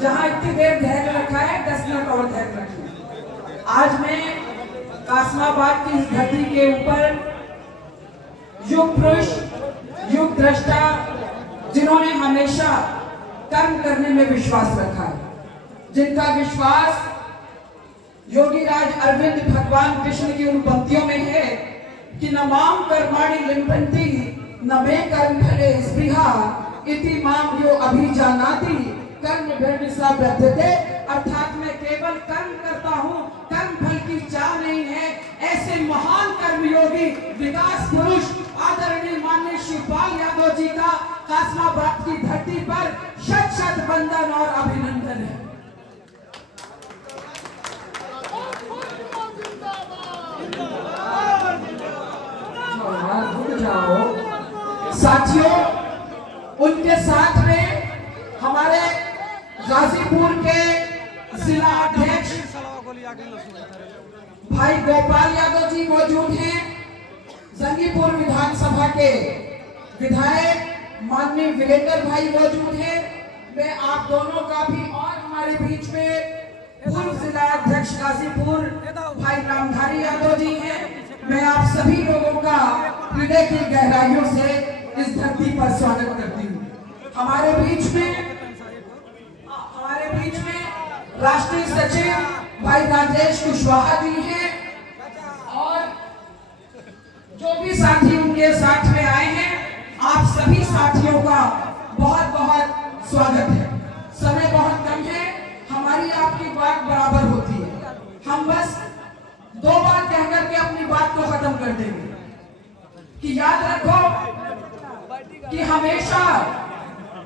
जहां इतनी देर धैर्य रखा है 10 मिनट और धैर्य रखिए। आज मैं कासमाबाद की इस धरती के ऊपर युग पुरुष, युग दृष्टा, जिन्होंने हमेशा कर्म करने में विश्वास रखा है, जिनका विश्वास योगी राज अरविंद भगवान कृष्ण की उन पंक्तियों में है कि न माम कर्माणि लिम्पन्ति न मे कर्म फले स्पृहा इति माम यो अभिजानाति कर्म भ्रष्ट बद्धते। अर्थात मैं केवल कर्म करता हूँ, कर्म फल की चाह नहीं है। ऐसे महान कर्मयोगी विकास पुरुष आदरणीय माननीय शिवपाल यादव जी का कासमाबाद की धरती पर शत शत वंदन और अभिनंदन है। साथियों, उनके साथ में हमारे गाजीपुर के जिला अध्यक्ष भाई गोपाल यादव जी मौजूद हैं, जंगीपुर विधानसभा के विधायक माननीय वीरेंद्र भाई मौजूद हैं। मैं आप दोनों का भी और हमारे बीच में पूर्व जिला अध्यक्ष गाजीपुर भाई रामधारी यादव जी हैं। मैं आप सभी लोगों का हृदय की गहराइयों से इस धरती पर स्वागत करती हूँ। हमारे बीच में राष्ट्रीय सचिव भाई राजेश कुशवाहा जी हैं और जो भी साथी उनके साथ में आए हैं, आप सभी साथियों का बहुत बहुत स्वागत है। समय बहुत कम है, हमारी आपकी बात बराबर होती है। हम बस 2 बार कहकर के अपनी बात को खत्म कर देंगे कि याद रखो कि हमेशा,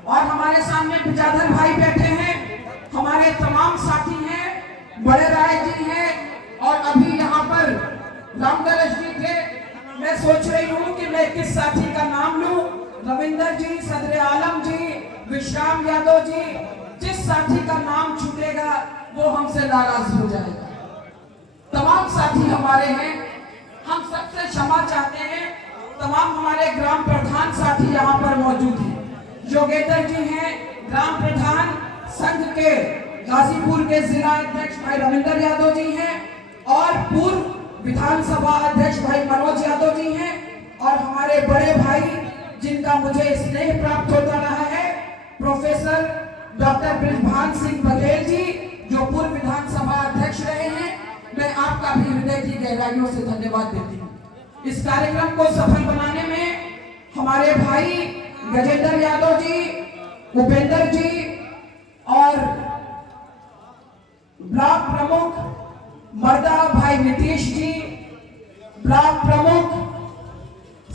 और हमारे सामने विजाधर भाई बैठे हैं, हमारे तमाम साथी हैं, बड़े राय जी हैं और अभी यहाँ पर रामगलज जी थे। मैं सोच रही हूँ कि मैं किस साथी का नाम लूं। रविंदर जी, सदर आलम जी, विश्राम यादव जी, जिस साथी का नाम छूटेगा वो हमसे नाराज हो जाएगा। तमाम साथी हमारे हैं, हम सबसे क्षमा चाहते हैं। तमाम हमारे ग्राम प्रधान साथी यहाँ पर मौजूद हैं। योगेंद्र जी हैं, ग्राम प्रधान संघ के गाजीपुर के जिला अध्यक्ष भाई रविंदर यादव जी हैं और पूर्व विधानसभा अध्यक्ष भाई मनोज यादव जी हैं और हमारे बड़े भाई जिनका मुझे स्नेह प्राप्त होता रहा है, प्रोफेसर डॉक्टर बृजभान सिंह बघेल जी, जो पूर्व विधानसभा अध्यक्ष रहे हैं। मैं आपका भी हृदय की गहराइयों से धन्यवाद देती हूँ। इस कार्यक्रम को सफल बनाने में हमारे भाई गजेंद्र यादव जी, उपेंद्र जी और ब्लॉक प्रमुख मर्दा भाई नीतीश जी, ब्लॉक प्रमुख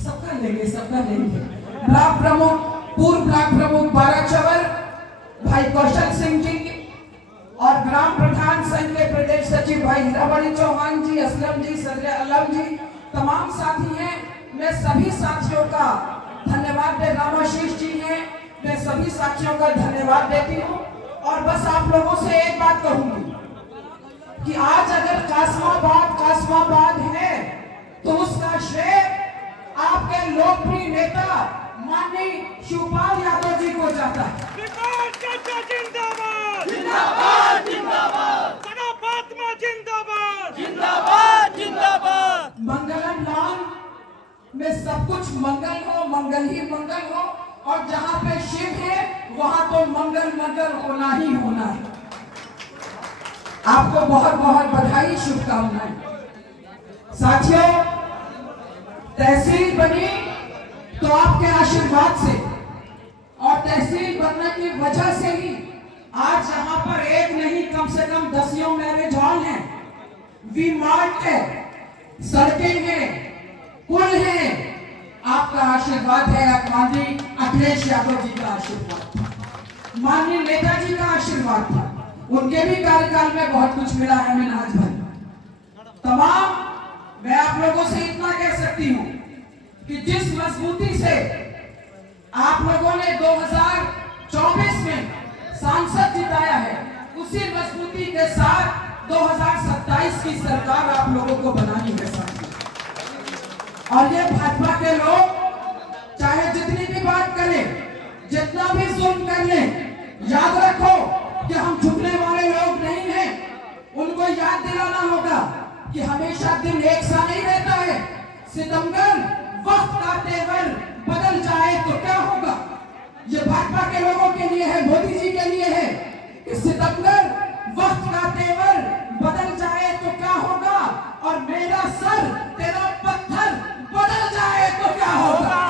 सबका लेंगे, ब्लॉक प्रमुख, पूर्व ब्लॉक प्रमुख बाराचवर भाई कौशल सिंह जी और ग्राम प्रधान संघ के प्रदेश सचिव भाई हीराबड़ी चौहान जी, असलम जी, सदर अलम जी, तमाम साथी हैं। मैं सभी साथियों का धन्यवाद दे, रामाशीष जी हैं, मैं सभी साथियों का धन्यवाद देती हूँ। और बस आप लोगों से एक बात कहूंगी कि आज अगर कासमाबाद है तो उसका श्रेय आपके लोकप्रिय नेता माननीय शिवपाल यादव जी को जाता है। जिंदाबाद जिंदाबाद जिंदाबाद जिंदाबाद जिंदाबाद जिंदाबाद। मंगलम नाम में सब कुछ मंगल हो, मंगल ही मंगल हो, और जहां पे शिव है वहां तो मंगल मंगल होना ही होना है। आपको बहुत बहुत बधाई, शुभकामनाएं। साथियों, तहसील बनी तो आपके आशीर्वाद से, और तहसील बनने की वजह से ही आज यहाँ पर एक नहीं कम से कम 10 मैरिज हॉल हैं, वी मार्ट है, सड़कें हैं, पुल हैं। आपका आशीर्वाद है, माननीय अखिलेश यादव जी का आशीर्वाद था, माननीय नेताजी का आशीर्वाद था। उनके भी कार्यकाल में बहुत कुछ मिला है मिनाज भाई। तमाम मैं आप लोगों से इतना कह सकती हूँ कि जिस मजबूती से आप लोगों ने 2024 में सांसद जिताया है, उसी मजबूती के साथ 2027 की सरकार आप लोगों को बनानी है साथियों। और ये भाजपा के लोग चाहे जितनी भी बात करें, जितना भी जुल्म कर लें, याद रखो कि हम झुकने वाले लोग नहीं हैं। उनको याद दिलाना होगा कि हमेशा दिन एक सा नहीं रहता है। सितमगर, वक्त का तेवर बदल जाए तो क्या होगा? ये भाजपा के लोगों के लिए है, मोदी जी के लिए है कि सितमगर, वक्त का तेवर बदल जाए तो क्या होगा, और मेरा सर तेरा पत्थर बदल जाए तो क्या होगा?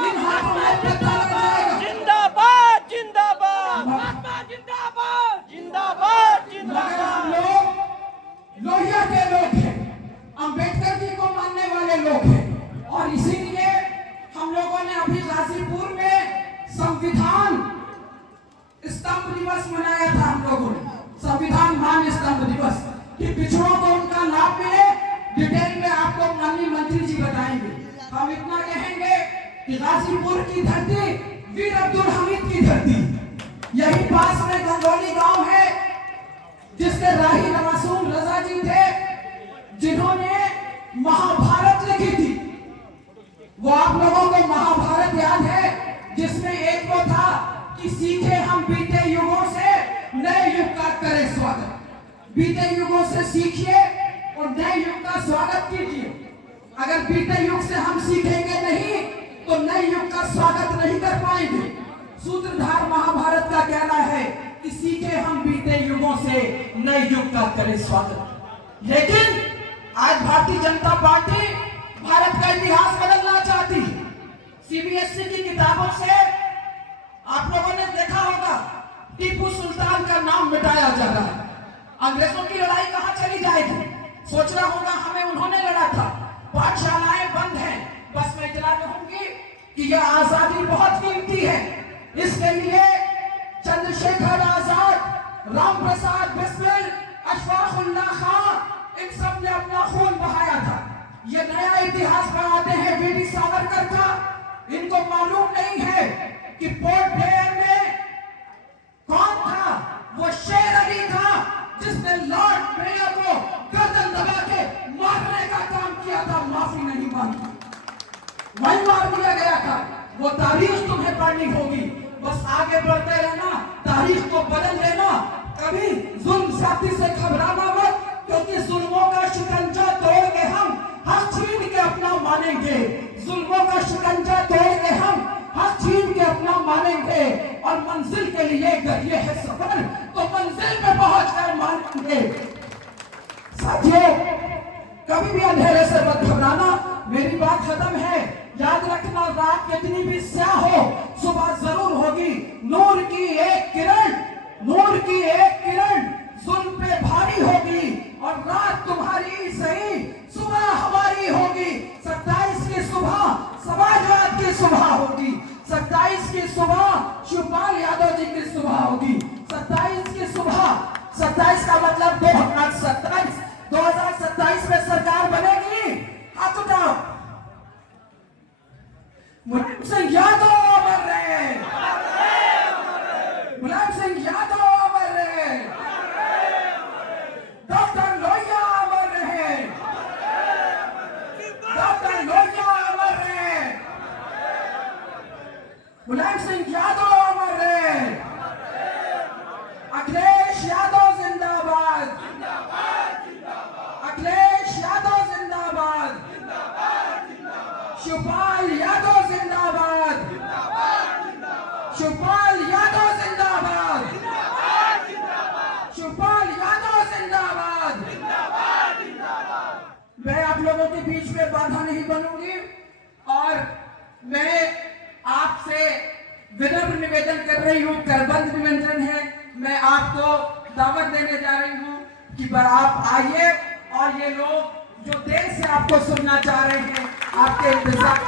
इन हाथों में पत्थर लग जाएगा। जिंदाबाद जिंदाबाद महात्मा जिंदाबाद जिंदाबाद मगर हम जिंदाबाद। लोग लोहिया के लोग हैं, अंबेडकर जी को मानने वाले लोग हैं, और इसीलिए हम लोगों ने अभी गाजीपुर में संविधान स्तंभ दिवस मनाया था। हम लोगों ने संविधान मान स्तंभ दिवस कि पिछड़ों को उनका लाभ मिले। डिटेल में आपको माननीय मंत्री जी बताएंगे। हम इतना कहेंगे कि गाजीपुर की धरती वीर अब्दुल हमीद की धरती, यही पास में गंगोली गांव है जिसके राही नवासुम रजा जी थे, जिन्होंने महाभारत लिखी थी। वो आप लोगों को महाभारत याद है, जिसमें एक वो था कि सीखे हम बीते युगों से, नए युग का करें स्वागत। बीते युगों से सीखिए और नए युग का स्वागत कीजिए। अगर बीते युग से हम सीखेंगे नहीं तो नए युग का स्वागत नहीं कर पाएंगे। सूत्रधार महाभारत का कहना है कि सीखे हम बीते युगों से, नए युग का करें स्वागत। लेकिन आज भारतीय जनता पार्टी भारत का इतिहास बदलना चाहती है। सीबीएसई की किताबों से आप लोगों ने देखा होगा टीपू सुल्तान का नाम मिटाया जा रहा है। अंग्रेजों की लड़ाई कहां चली जाएगी? सोचना होगा हमें उन्होंने लड़ा था। पाठशालाएं बंद हैं। बस मैं इतना कहूंगी कि यह आजादी बहुत कीमती है। इसके लिए चंद्रशेखर आजाद, राम प्रसाद बिस्मिल, अशफाक उल्लाह खां, इन सब ने अपना खून बहाया था। ये नया इतिहास बनाते हैं वीर सावरकर का। इनको मालूम नहीं है कि पोर्ट ब्लेयर में कौन था? वो शेर अली था जिसने लॉर्ड मेयर को गर्दन दबा के मारने का काम किया था, माफी नहीं मांगी, वही मार दिया गया था। वो तारीख तुम्हें पढ़नी होगी। बस आगे बढ़ते रहना, तारीख को बदल देना। कभी जुल्म जाति से घबराना मत, क्योंकि जुल्मों का शिकंजा तोड़ के हम हक छीन के अपना मानेंगे। जुल्मों का शिकंजा तोड़ के हम हक छीन के अपना मानेंगे, और मंजिल के लिए अगर ये है सफर तो मंजिल पे पहुंचकर मानेंगे। साथियों, कभी भी अंधेरे से मत घबराना। मेरी बात खत्म है। याद रखना, रात कितनी भी स्याह हो, सुबह जरूर होगी। नूर की एक किरण, नूर की एक किरण जुल्म पे भारी होगी, और रात तुम्हारी सही, सुबह हमारी होगी। 27 की सुबह समाजवाद की सुबह होगी। 27 की सुबह शिवपाल यादव जी की सुबह होगी। 27 की सुबह, 27 का मतलब 2027, 2027 में सरकार बनेगी। हाथ उठाओ। मुलायम सिंह यादव अमर रहे, मुलायम सिंह यादव अमर रहे, डॉक्टर लोहिया अमर रहे, डॉक्टर लोहिया अमर रहे, मुलायम सिंह यादव अमर रहे, अखिलेश यादव जिंदाबाद, अखिलेश यादव जिंदाबाद, शिवपाल यादव जिंदाबाद, शिवपाल यादव जिंदाबाद, शिवपाल यादव जिंदाबाद। मैं आप लोगों के बीच में बाधा नहीं बनूंगी, और मैं आपसे विनम्र निवेदन कर रही हूँ, करबंद निमंत्रण है। मैं आपको दावत देने जा रही हूँ कि आप आइए, और ये लोग जो देर से आपको सुनना चाह रहे हैं, आपके इंतजार